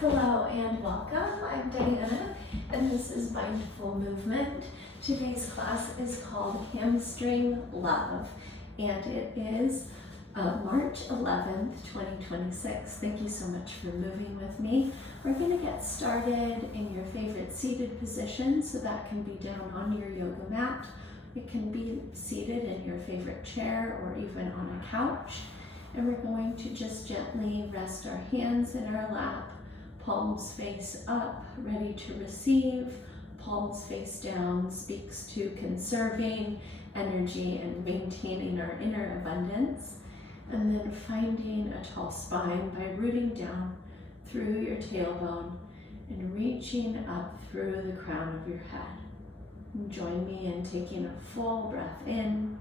Hello and welcome. I'm Diana and this is Mindful Movement. Today's class is called Hamstring Love and it is March 11th, 2026. Thank you so much for moving with me. We're going to get started in your favorite seated position, so that can be down on your yoga mat. It can be seated in your favorite chair or even on a couch. And we're going to just gently rest our hands in our lap, palms face up, ready to receive. Palms face down speaks to conserving energy and maintaining our inner abundance. And then finding a tall spine by rooting down through your tailbone and reaching up through the crown of your head. And join me in taking a full breath in.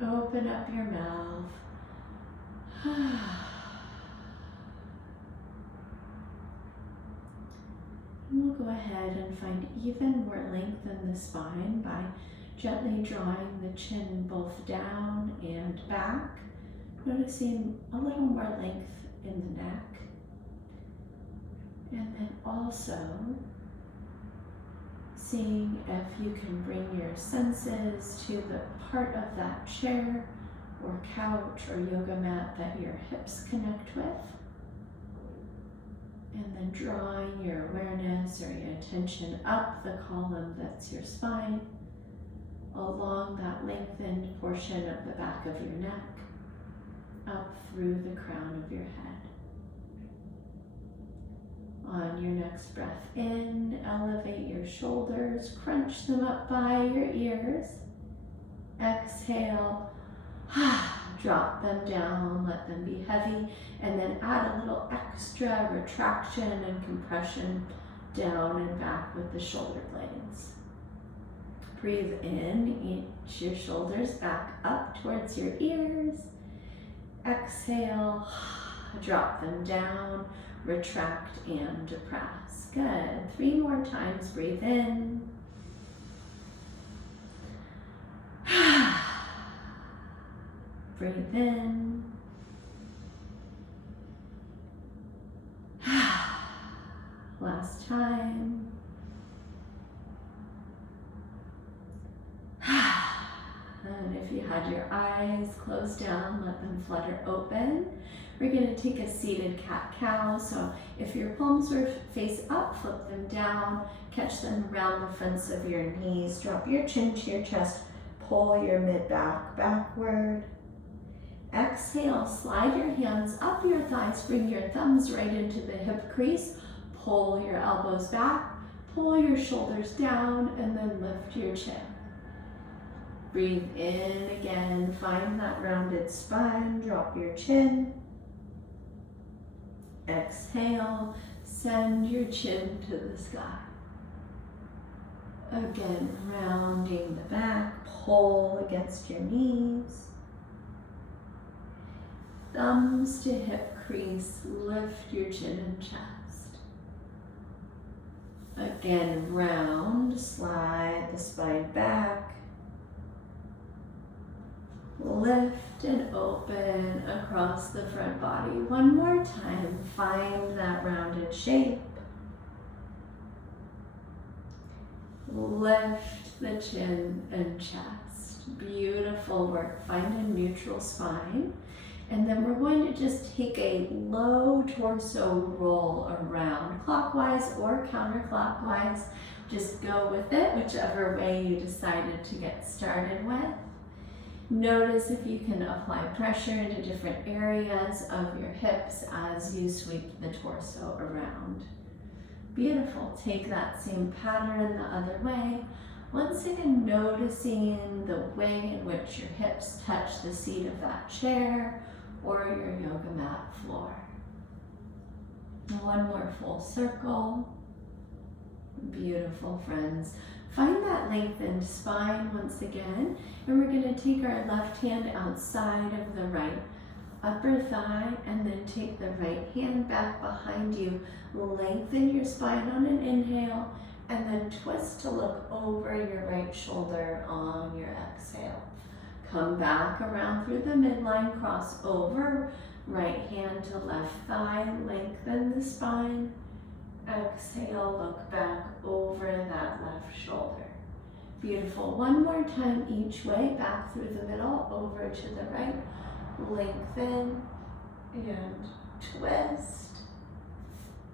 Open up your mouth. And we'll go ahead and find even more length in the spine by gently drawing the chin both down and back, noticing a little more length in the neck. And then also seeing if you can bring your senses to the part of that chair or couch or yoga mat that your hips connect with. And then drawing your awareness or your attention up the column that's your spine, along that lengthened portion of the back of your neck, up through the crown of your head. On your next breath in, elevate your shoulders, crunch them up by your ears. Exhale, drop them down, let them be heavy, and then add a little extra retraction and compression down and back with the shoulder blades. Breathe in, inch your shoulders back up towards your ears. Exhale, drop them down, retract and depress. Good. 3 more times. Breathe in. Breathe in. Last time. And if you had your eyes closed down, let them flutter open. We're going to take a seated cat-cow. So if your palms were face up, flip them down, catch them around the fronts of your knees, drop your chin to your chest, pull your mid-back backward. Exhale, slide your hands up your thighs, bring your thumbs right into the hip crease, pull your elbows back, pull your shoulders down, and then lift your chin. Breathe in again, find that rounded spine, drop your chin. Exhale, send your chin to the sky. Again, rounding the back, pull against your knees. Thumbs to hip crease, lift your chin and chest. Again, round, slide the spine back. Lift and open across the front body. One more time, find that rounded shape. Lift the chin and chest. Beautiful work. Find a neutral spine. And then we're going to just take a low torso roll around, clockwise or counterclockwise. Just go with it, whichever way you decided to get started with. Notice if you can apply pressure into different areas of your hips as you sweep the torso around. Beautiful. Take that same pattern the other way. Once again, noticing the way in which your hips touch the seat of that chair or your yoga mat floor. One more full circle. Beautiful, friends. Find that lengthened spine once again, and we're going to take our left hand outside of the right upper thigh, and then take the right hand back behind you. Lengthen your spine on an inhale, and then twist to look over your right shoulder on your exhale. Come back around through the midline, cross over, Right hand to left thigh, lengthen the spine. Exhale, look back over that left shoulder. Beautiful. One more time each way, back through the middle, over to the right. Lengthen and twist.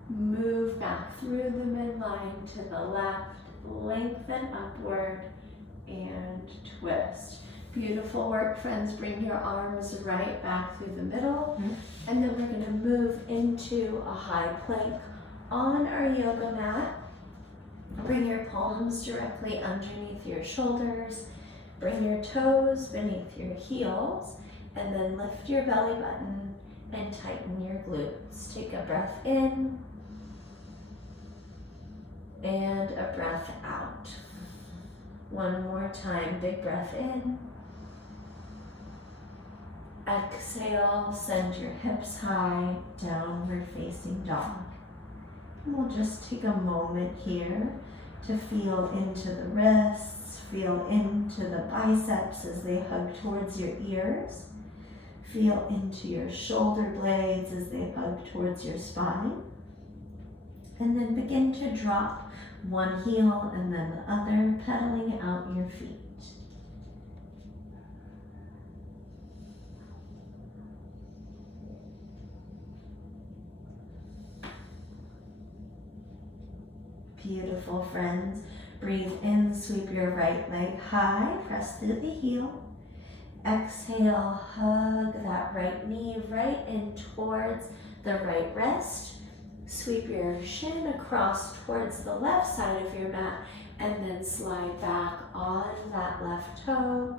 Move back through the midline to the left. Lengthen upward and twist. Beautiful work, friends. Bring your arms right back through the middle. And then we're going to move into a high plank on our yoga mat. Bring your palms directly underneath your shoulders. Bring your toes beneath your heels. And then lift your belly button and tighten your glutes. Take a breath in and a breath out. One more time, big breath in. Exhale, send your hips high, downward facing dog. And we'll just take a moment here to feel into the wrists, feel into the biceps as they hug towards your ears. Feel into your shoulder blades as they hug towards your spine. And then begin to drop one heel and then the other, pedaling out your feet. Beautiful, friends. Breathe in, sweep your right leg high, press through the heel. Exhale, hug that right knee right in towards the right wrist. Sweep your shin across towards the left side of your mat and then slide back on that left toe.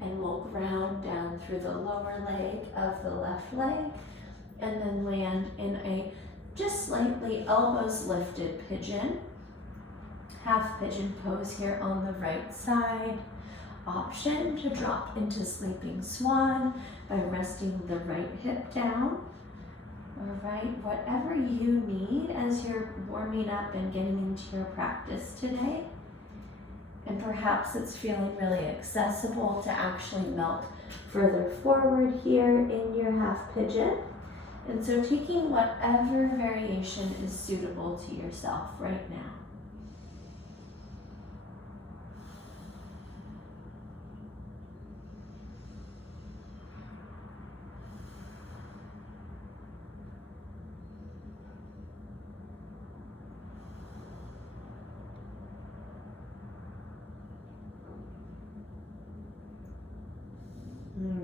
And we'll ground down through the lower leg of the left leg and then land in a just slightly elbows lifted pigeon. Half pigeon pose here on the right side. Option to drop into sleeping swan by resting the right hip down. All right, whatever you need as you're warming up and getting into your practice today. And perhaps it's feeling really accessible to actually melt further forward here in your half pigeon. And so taking whatever variation is suitable to yourself right now.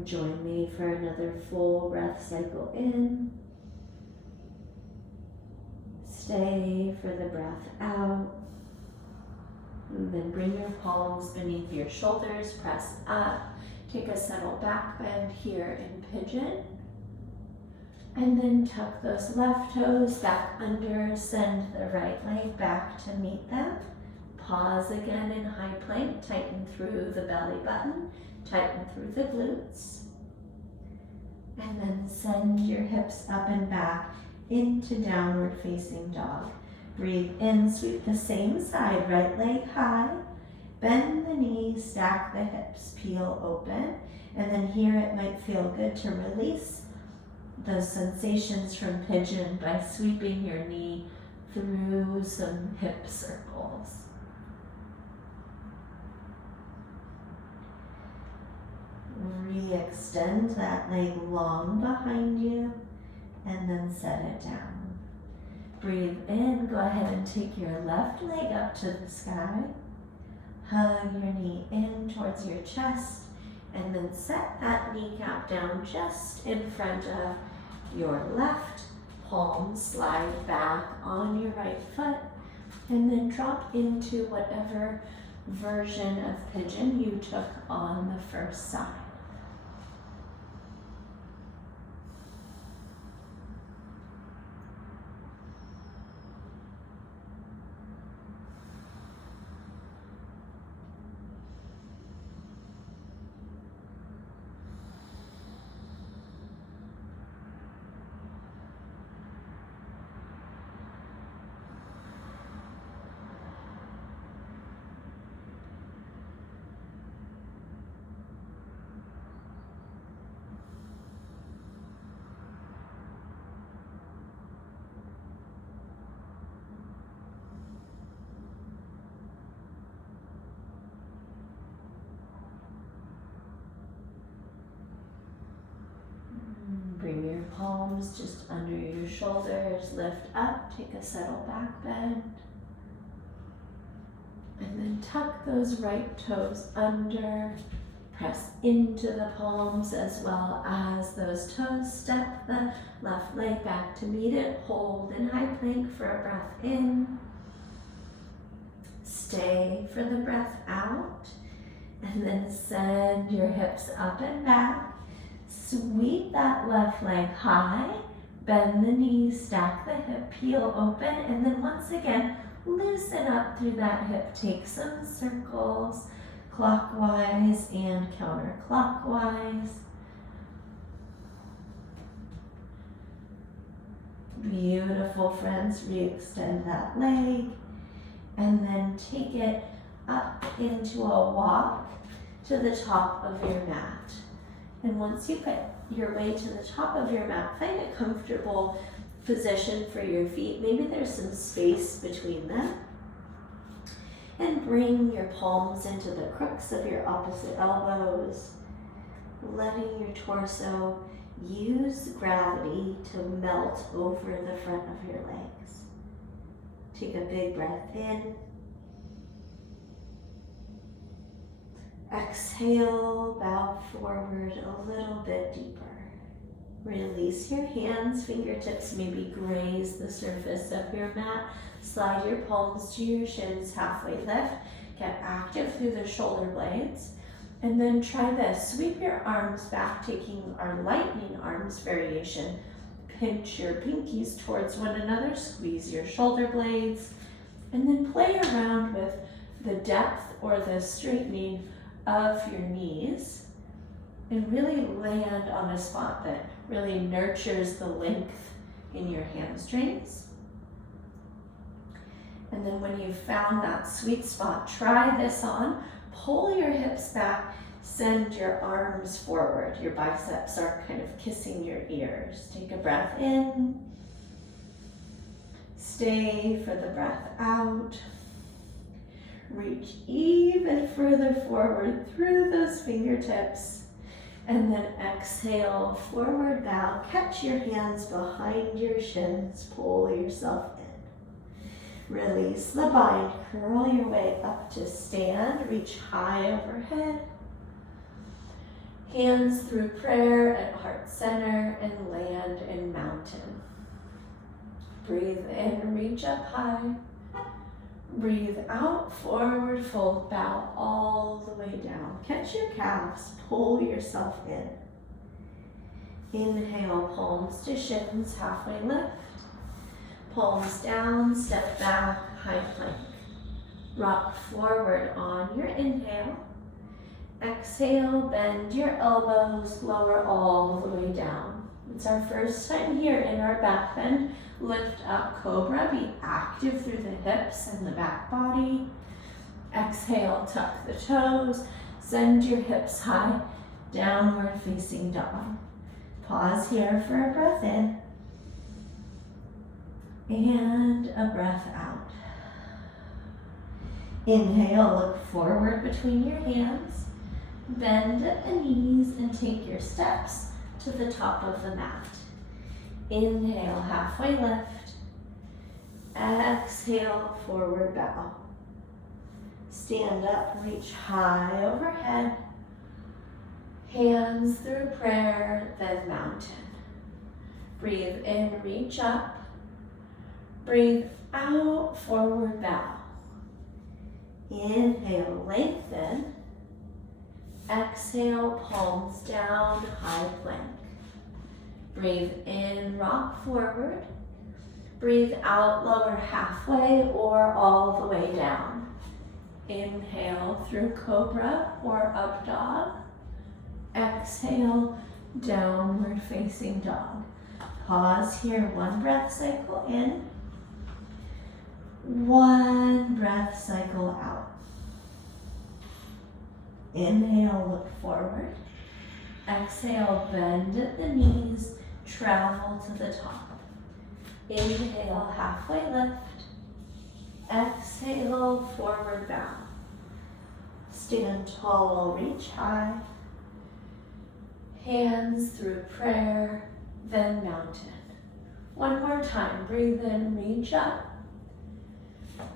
Join me for another full breath cycle in. Stay for the breath out. And then bring your palms beneath your shoulders, press up. Take a subtle back bend here in pigeon. And then tuck those left toes back under, send the right leg back to meet them. Pause again in high plank, tighten through the belly button, tighten through the glutes. And then send your hips up and back into downward facing dog. Breathe in, sweep the same side, right leg high. Bend the knees, stack the hips, peel open. And then here it might feel good to release those sensations from pigeon by sweeping your knee through some hip circles. Re-extend that leg long behind you and then set it down. Breathe in, go ahead and take your left leg up to the sky. Hug your knee in towards your chest and then set that kneecap down just in front of your left. Palm slide back on your right foot and then drop into whatever version of pigeon you took on the first side. palms just under your shoulders, lift up, take a subtle back bend. And then tuck those right toes under, press into the palms as well as those toes. Step the left leg back to meet it. Hold in high plank for a breath in. Stay for the breath out. And then send your hips up and back. Sweep that left leg high. Bend the knees, stack the hip, heel open. And then once again, loosen up through that hip. Take some circles, clockwise and counterclockwise. Beautiful, friends. Re-extend that leg. And then take it up into a walk to the top of your mat. And once you get your way to the top of your mat, find a comfortable position for your feet. Maybe there's some space between them. And bring your palms into the crooks of your opposite elbows, letting your torso use gravity to melt over the front of your legs. Take a big breath in. Exhale, bow forward a little bit deeper. Release your hands, fingertips maybe graze the surface of your mat. Slide your palms to your shins, halfway lift. Get active through the shoulder blades. And then try this. Sweep your arms back, taking our lightning arms variation. Pinch your pinkies towards one another, squeeze your shoulder blades, and then play around with the depth or the straightening of your knees and really land on a spot that really nurtures the length in your hamstrings. And then when you've found that sweet spot, try this on. Pull your hips back, send your arms forward. Your biceps are kind of kissing your ears. Take a breath in. Stay for the breath out. Reach even further forward through those fingertips. And then exhale, forward bow. Catch your hands behind your shins. Pull yourself in. Release the bind. Curl your way up to stand. Reach high overhead. Hands through prayer at heart center and land in mountain. Breathe in, reach up high. Breathe out, forward fold, bow all the way down. Catch your calves, pull yourself in. Inhale, palms to shins, halfway lift. Palms down, step back, high plank. Rock forward on your inhale. Exhale, bend your elbows, lower all the way down. It's our first time here in our back bend. Lift up, cobra, be active through the hips and the back body. Exhale, tuck the toes, send your hips high, downward facing dog. Pause here for a breath in and a breath out. Inhale, look forward between your hands. Bend at the knees and take your steps to the top of the mat. Inhale, halfway lift. Exhale, forward bow. Stand up, reach high overhead. Hands through prayer, then mountain. Breathe in, reach up. Breathe out, forward bow. Inhale, lengthen. Exhale, palms down, high plank. Breathe in, rock forward. Breathe out, lower halfway or all the way down. Inhale through cobra or up dog. Exhale, downward facing dog. Pause here, one breath cycle in. One breath cycle out. Inhale, look forward. Exhale, bend at the knees, travel to the top. Inhale, halfway lift. Exhale, forward bow. Stand tall, reach high. Hands through prayer, then mountain. mountain. One more time, breathe in, reach up.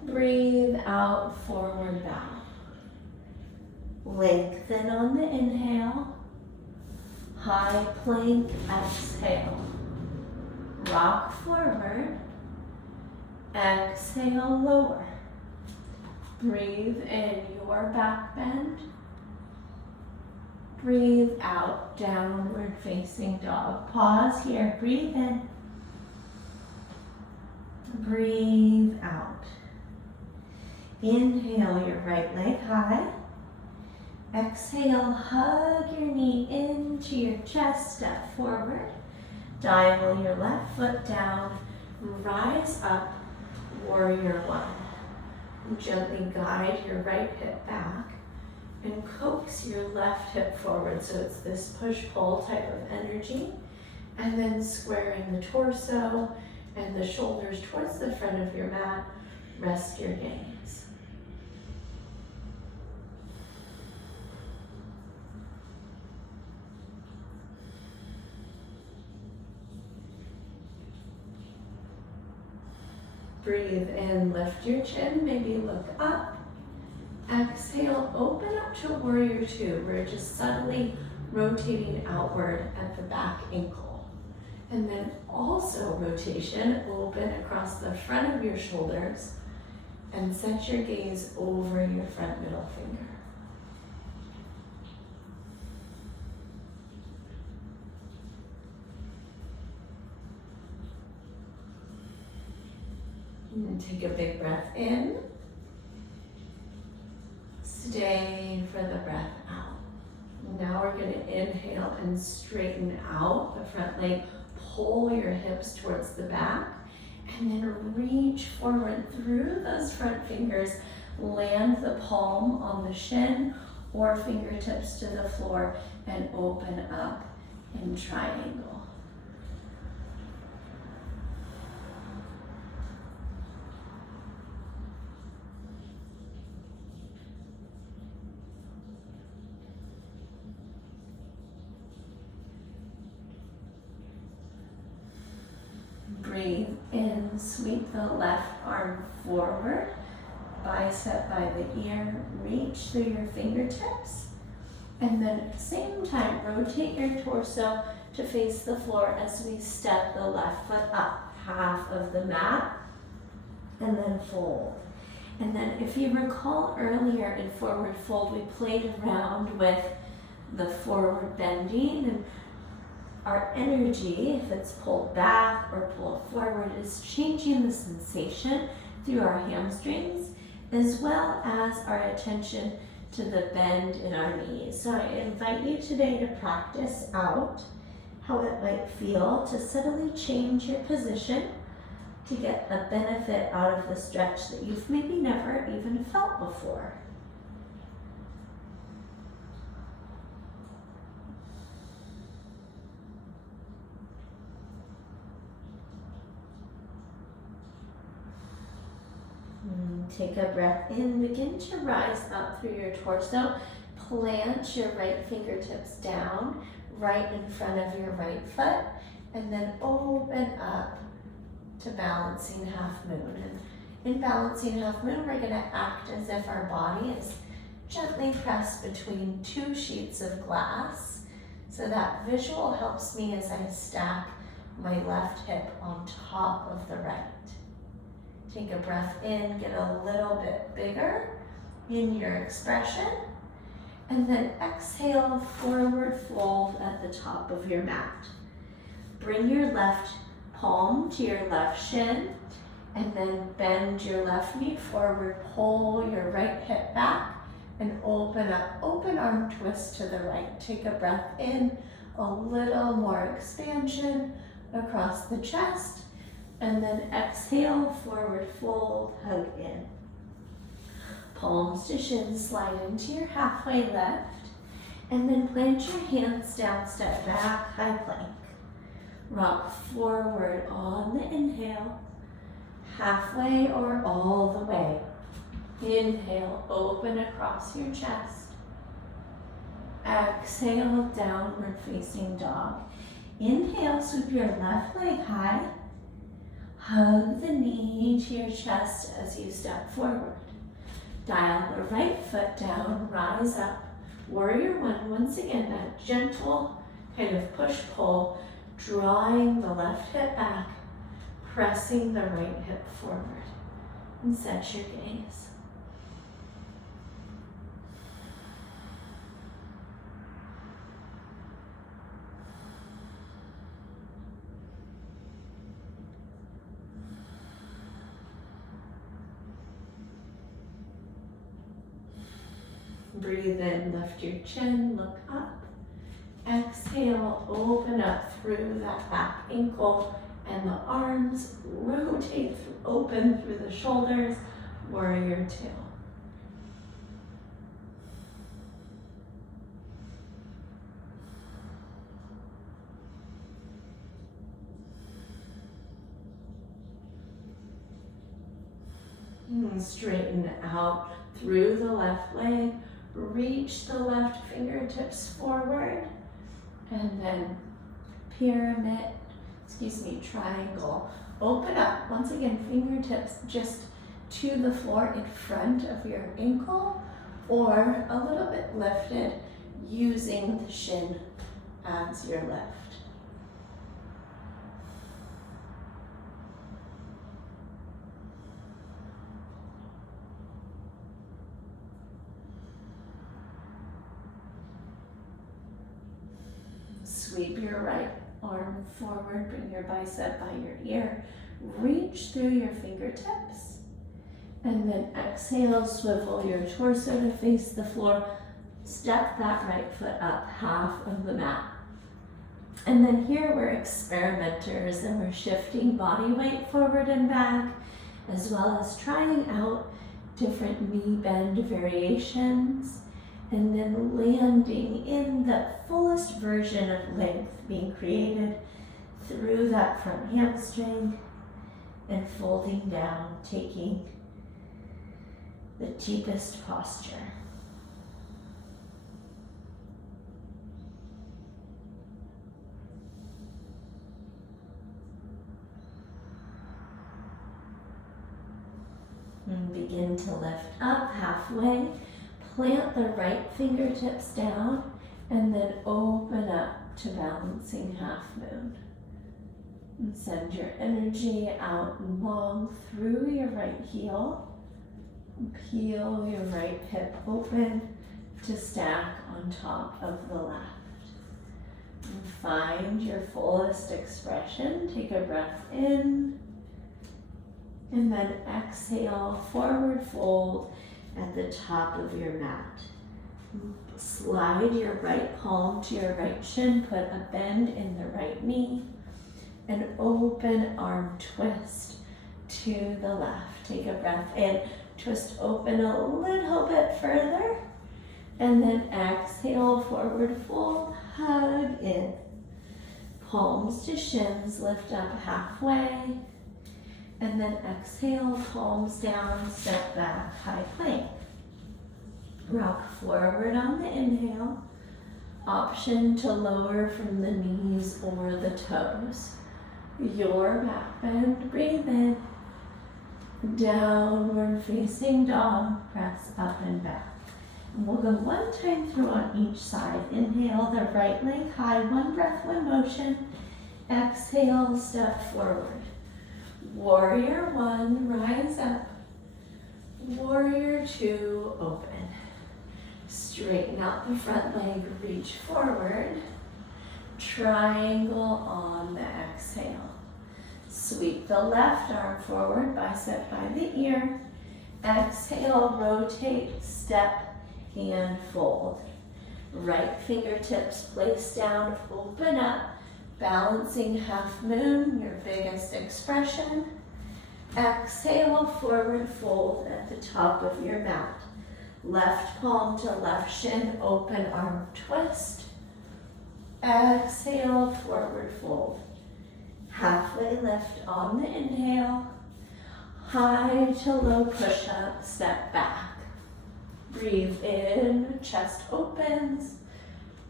Breathe out, forward bow. Lengthen on the inhale. High plank, exhale. Rock forward. Exhale, lower. Breathe in your back bend. Breathe out, downward facing dog. Pause here, breathe in. Breathe out. Inhale your right leg high. Exhale, hug your knee into your chest, step forward. Dial your left foot down, rise up, warrior one. Gently guide your right hip back and coax your left hip forward. So it's this push-pull type of energy. And then squaring the torso and the shoulders towards the front of your mat. Rest your gaze. Breathe in, lift your chin, maybe look up. Exhale, open up to warrior two. We're just subtly rotating outward at the back ankle. And then also rotation, open across the front of your shoulders and set your gaze over your front middle finger. And take a big breath in. Stay for the breath out. Now we're going to inhale and straighten out the front leg. Pull your hips towards the back. And then reach forward through those front fingers. Land the palm on the shin or fingertips to the floor and open up in triangle. Breathe in, sweep the left arm forward, bicep by the ear, reach through your fingertips, and then at the same time, rotate your torso to face the floor as we step the left foot up, half of the mat, and then fold. And then if you recall earlier in forward fold, we played around with the forward bending, and our energy, if it's pulled back or pulled forward, is changing the sensation through our hamstrings, as well as our attention to the bend in our knees. So I invite you today to practice out how it might feel to subtly change your position to get a benefit out of the stretch that you've maybe never even felt before. Take a breath in, begin to rise up through your torso. Plant your right fingertips down right in front of your right foot, and then open up to balancing half moon. And in balancing half moon, we're gonna act as if our body is gently pressed between two sheets of glass. So that visual helps me as I stack my left hip on top of the right. Take a breath in, get a little bit bigger in your expression, and then exhale, forward fold at the top of your mat. Bring your left palm to your left shin, and then bend your left knee forward, pull your right hip back, and open up, open arm twist to the right. Take a breath in, a little more expansion across the chest, and then exhale, forward fold, hug in. Palms to shins, slide into your halfway lift, and then plant your hands down, step back, high plank. Rock forward on the inhale, halfway or all the way. Inhale, open across your chest. Exhale, downward facing dog. Inhale, sweep your left leg high. Hug the knee to your chest as you step forward. Dial the right foot down, rise up. Warrior one, once again, that gentle kind of push-pull, drawing the left hip back, pressing the right hip forward. And set your gaze. Breathe in, lift your chin, look up. Exhale, open up through that back ankle and the arms. Rotate open through the shoulders, warrior two. And straighten out through the left leg. Reach the left fingertips forward, and then triangle. Open up, once again, fingertips just to the floor in front of your ankle, or a little bit lifted using the shin as your lift. Sweep your right arm forward, bring your bicep by your ear, reach through your fingertips, and then exhale, swivel your torso to face the floor, step that right foot up half of the mat. And then here we're experimenters and we're shifting body weight forward and back, as well as trying out different knee bend variations, and then landing in the fullest version of length being created through that front hamstring and folding down, taking the deepest posture. And begin to lift up halfway. Plant the right fingertips down and then open up to balancing half moon. And send your energy out long through your right heel. Peel your right hip open to stack on top of the left. And find your fullest expression. Take a breath in. And then exhale, forward fold at the top of your mat. Slide your right palm to your right shin, put a bend in the right knee, and open arm twist to the left. Take a breath in, twist open a little bit further, and then exhale, forward fold, hug in. Palms to shins, lift up halfway, and then exhale, palms down, step back, high plank. Rock forward on the inhale. Option to lower from the knees or the toes. Your back bend, breathe in. Downward facing dog, press up and back. And we'll go one time through on each side. Inhale the right leg high, one breath, one motion. Exhale, step forward. Warrior one, rise up. Warrior two, open. Straighten out the front leg, reach forward. Triangle on the exhale. Sweep the left arm forward, bicep by the ear. Exhale, rotate, step, and fold. Right fingertips place down, open up. Balancing half moon, your biggest expression. Exhale, forward fold at the top of your mat. Left palm to left shin, open arm twist. Exhale, forward fold. Halfway lift on the inhale. High to low push up, step back. Breathe in, chest opens.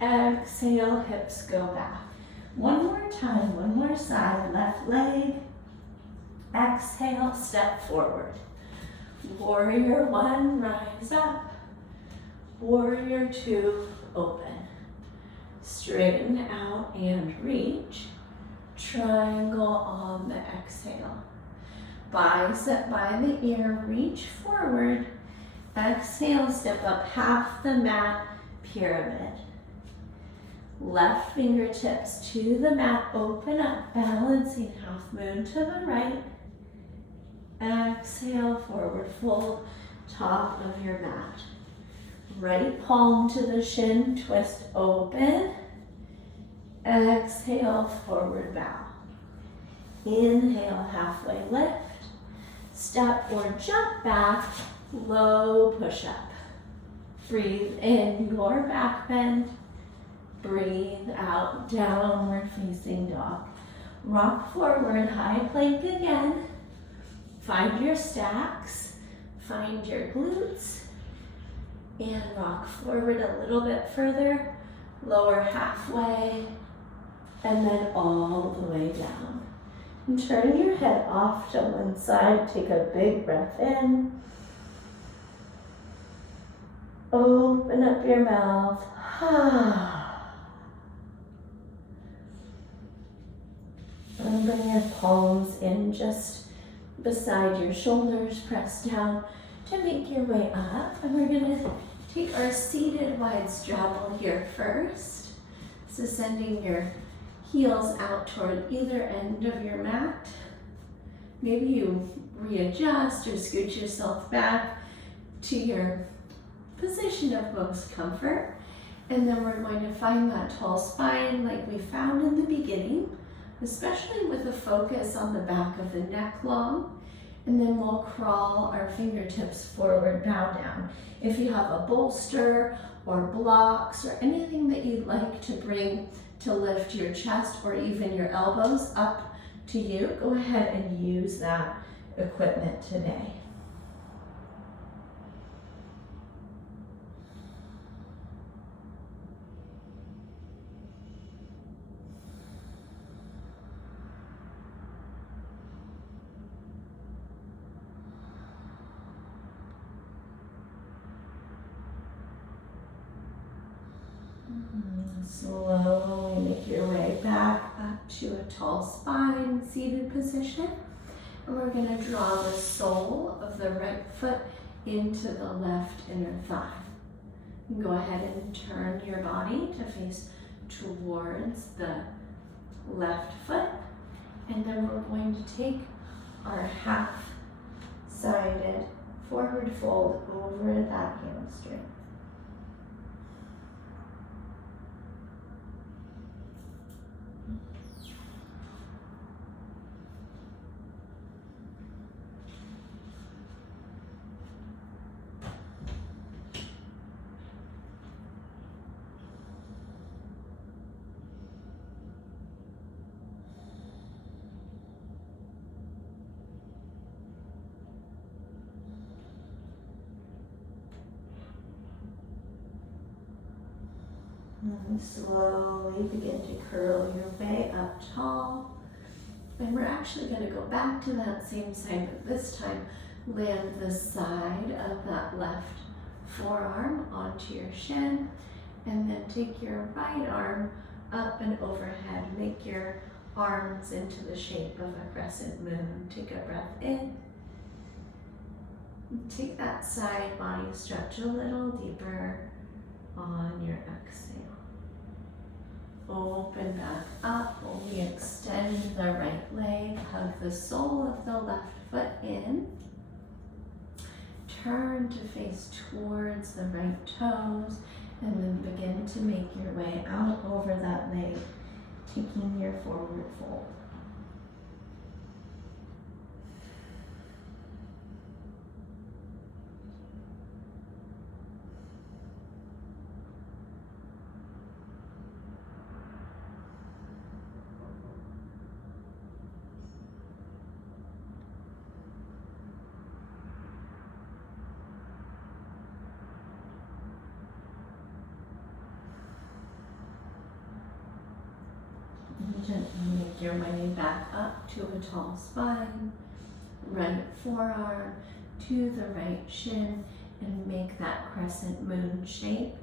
Exhale, hips go back. One more time, one more side, left leg. Exhale, step forward. Warrior one, rise up. Warrior two, open. Straighten out and reach. Triangle on the exhale. Bicep by the ear, reach forward. Exhale, step up half the mat, pyramid. Left fingertips to the mat, open up, balancing half moon to the right. Exhale, forward fold, top of your mat. Right palm to the shin, twist open. Exhale, forward bow. Inhale, halfway lift. Step or jump back, low push up. Breathe in your back bend. Breathe out, downward facing dog. Rock forward, high plank again. Find your stacks, find your glutes, and rock forward a little bit further, lower halfway, and then all the way down. And turn your head off to one side, take a big breath in. Open up your mouth. And bring your palms in just beside your shoulders, press down to make your way up. And we're gonna take our seated wide straddle here first. So sending your heels out toward either end of your mat. Maybe you readjust or scooch yourself back to your position of most comfort. And then we're going to find that tall spine like we found in the beginning, especially with a focus on the back of the neck long. And then we'll crawl our fingertips forward, bow down. If you have a bolster or blocks or anything that you'd like to bring to lift your chest or even your elbows, up to you, go ahead and use that equipment today. Slowly make your way back up to a tall spine, seated position. And we're going to draw the sole of the right foot into the left inner thigh. And go ahead and turn your body to face towards the left foot. And then we're going to take our half-sided forward fold over that hamstring. And slowly begin to curl your way up tall. And we're actually going to go back to that same side, but this time land the side of that left forearm onto your shin. And then take your right arm up and overhead. Make your arms into the shape of a crescent moon. Take a breath in. Take that side body stretch a little deeper on your exhale. Open back up, only extend the right leg, hug the sole of the left foot in. Turn to face towards the right toes, and then begin to make your way out over that leg, taking your forward fold. make your way back up to a tall spine, right forearm to the right shin, and make that crescent moon shape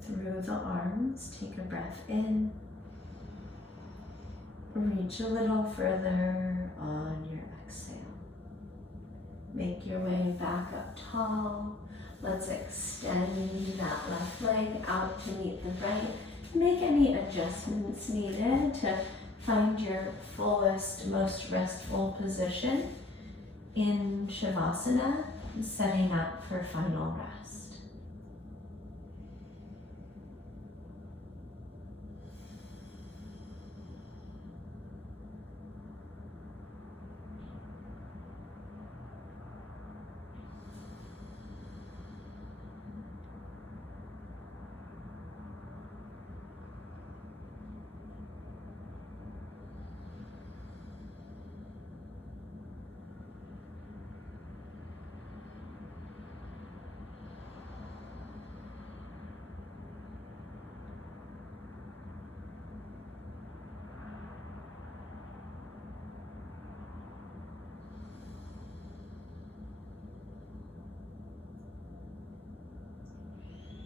through the arms. Take a breath in. Reach a little further on your exhale. Make your way back up tall. Let's extend that left leg out to meet the right. Make any adjustments needed to find your fullest, most restful position in Shavasana, setting up for final rest.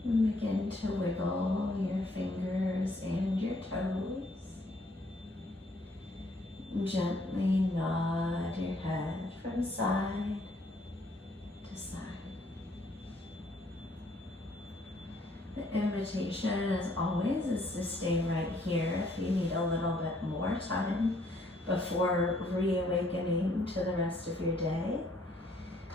And begin to wiggle your fingers and your toes. Gently nod your head from side to side. The invitation, as always, is to stay right here if you need a little bit more time before reawakening to the rest of your day.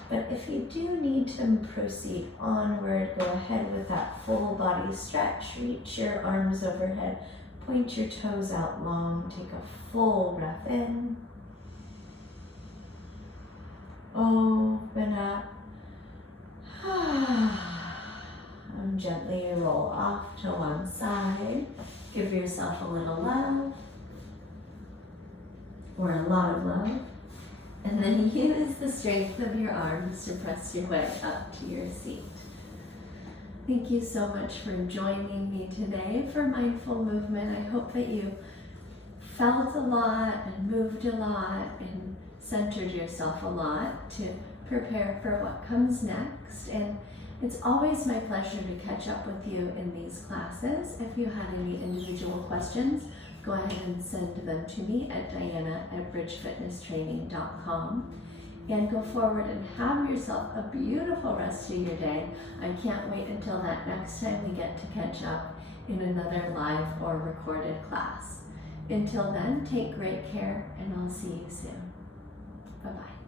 But if you do need to proceed onward, go ahead with that full body stretch. Reach your arms overhead, point your toes out long, take a full breath in. Open up. And gently roll off to one side. Give yourself a little love, or a lot of love. And then use the strength of your arms to press your way up to your seat. Thank you so much for joining me today for Mindful Movement. I hope that you felt a lot and moved a lot and centered yourself a lot to prepare for what comes next. And it's always my pleasure to catch up with you in these classes. If you had any individual questions, go ahead and send them to me at diana@bridgefitnesstraining.com. And go forward and have yourself a beautiful rest of your day. I can't wait until that next time we get to catch up in another live or recorded class. Until then, take great care, and I'll see you soon. Bye-bye.